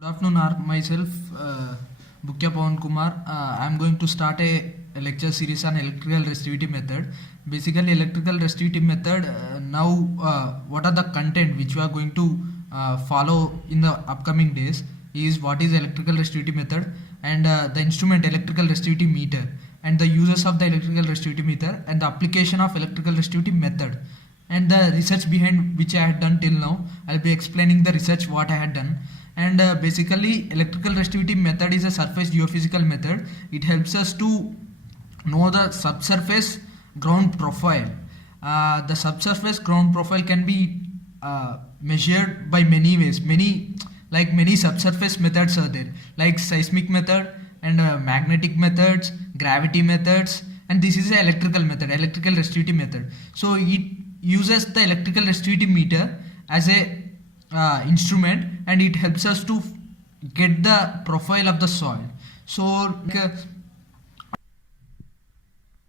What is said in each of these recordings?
Good afternoon, myself, Bukya Pawan Kumar. I am going to start a lecture series on electrical resistivity method. Basically, electrical resistivity method. Now, what are the content which we are going to follow in the upcoming days? Is what is electrical resistivity method and the instrument electrical resistivity meter and the uses of the electrical resistivity meter and the application of electrical resistivity method and the research behind which I had done till now. I'll be explaining the research what I had done. And basically, electrical resistivity method is a surface geophysical method. It helps us to know the subsurface ground profile. The subsurface ground profile can be measured by many ways. Many subsurface methods are there, like seismic method and magnetic methods, gravity methods, and this is an electrical method, electrical resistivity method. So it uses the electrical resistivity meter as a instrument, and it helps us to get the profile of the soil. So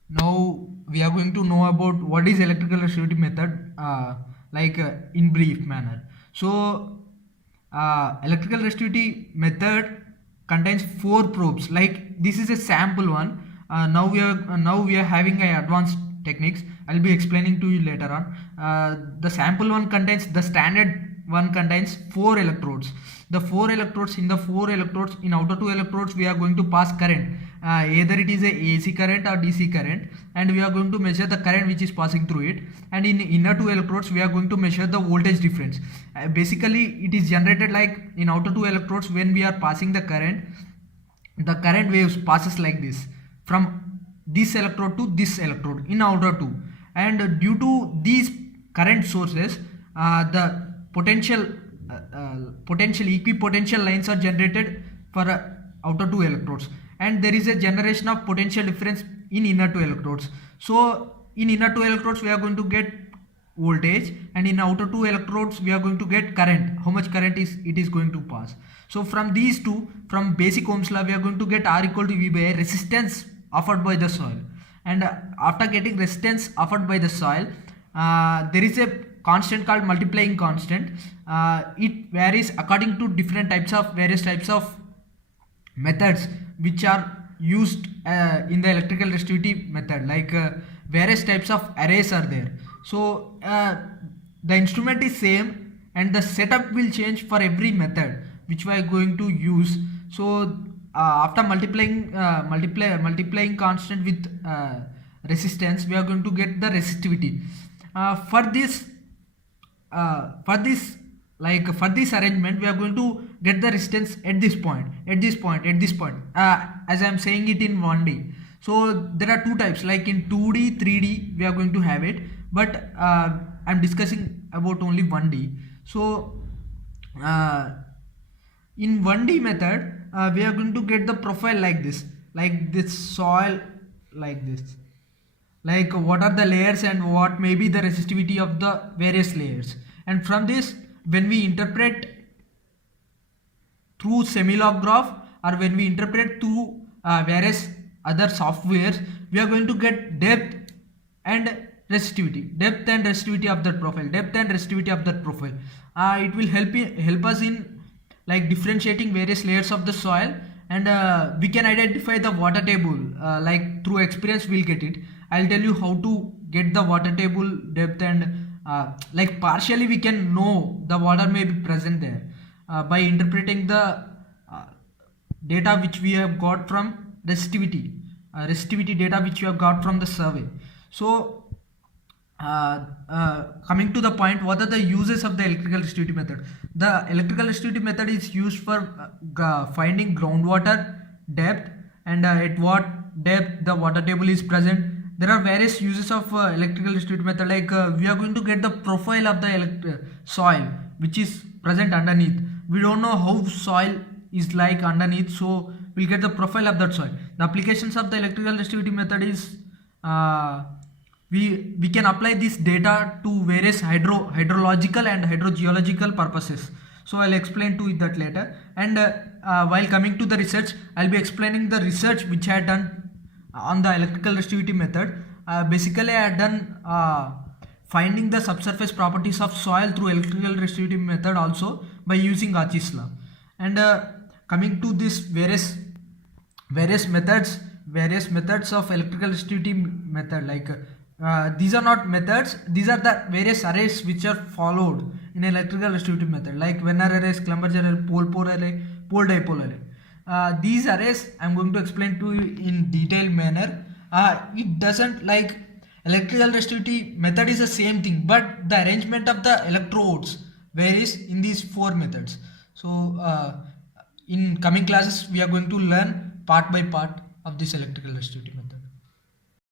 now we are going to know about what is electrical resistivity method, in brief manner. So electrical resistivity method contains four probes. Like this is a sample one. Now we are having a advanced techniques. I'll be explaining to you later on. The sample one contains, the standard one contains four electrodes. The four electrodes, in outer two electrodes we are going to pass current. Either it is a AC current or DC current, and we are going to measure the current which is passing through it. And in inner two electrodes we are going to measure the voltage difference. Basically it is generated like in outer two electrodes. When we are passing the current waves passes like this from this electrode to this electrode in outer two. And due to these current sources, the potential equipotential lines are generated for outer two electrodes, and there is a generation of potential difference in inner two electrodes. So in inner two electrodes we are going to get voltage, and in outer two electrodes we are going to get current, how much current it is going to pass. So from these two, from basic Ohm's law, we are going to get R equal to V by A, resistance offered by the soil. And after getting resistance offered by the soil, there is a constant called multiplying constant. It varies according to various types of methods which are used in the electrical resistivity method. Various types of arrays are there. So the instrument is same, and the setup will change for every method which we are going to use. So after multiplying constant with resistance, we are going to get the resistivity. For this arrangement, we are going to get the resistance at this point, as I am saying it in 1D. So there are two types, like in 2D, 3D we are going to have it, but I am discussing about only 1D. So in 1D method, we are going to get the profile like this soil, like this. Like what are the layers and what may be the resistivity of the various layers. And from this, when we interpret through semi-log graph, or when we interpret through various other softwares, we are going to get depth and resistivity of that profile. It will help us in like differentiating various layers of the soil, and we can identify the water table, like through experience we'll get it. I'll tell you how to get the water table depth, and like partially we can know the water may be present there by interpreting the data which we have got from resistivity data which we have got from the survey. So coming to the point, what are the uses of the electrical resistivity method? The electrical resistivity method is used for finding groundwater depth, and at what depth the water table is present. There are various uses of electrical resistivity method, like we are going to get the profile of the soil which is present underneath. We don't know how soil is like underneath, so we'll get the profile of that soil. The applications of the electrical resistivity method is we can apply this data to various hydrological and hydrogeological purposes. So I'll explain to you that later. And while coming to the research, I'll be explaining the research which I had done on the electrical resistivity method. Basically I had done finding the subsurface properties of soil through electrical resistivity method also by using Archie's law. And coming to this various methods of electrical resistivity method, like these are not methods, these are the various arrays which are followed in electrical resistivity method, like Venner arrays, Schlumberger array, pole array, pole dipole array. These arrays I'm going to explain to you in detailed manner. It doesn't like electrical resistivity method is the same thing, but the arrangement of the electrodes varies in these four methods. So in coming classes we are going to learn part by part of this electrical resistivity method.